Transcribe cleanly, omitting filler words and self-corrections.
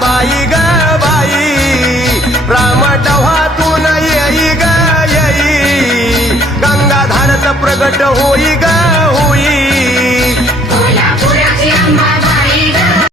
बाई ग बाई, राम डव्हातून येई ग येई, गंगाधारच प्रगट होई ग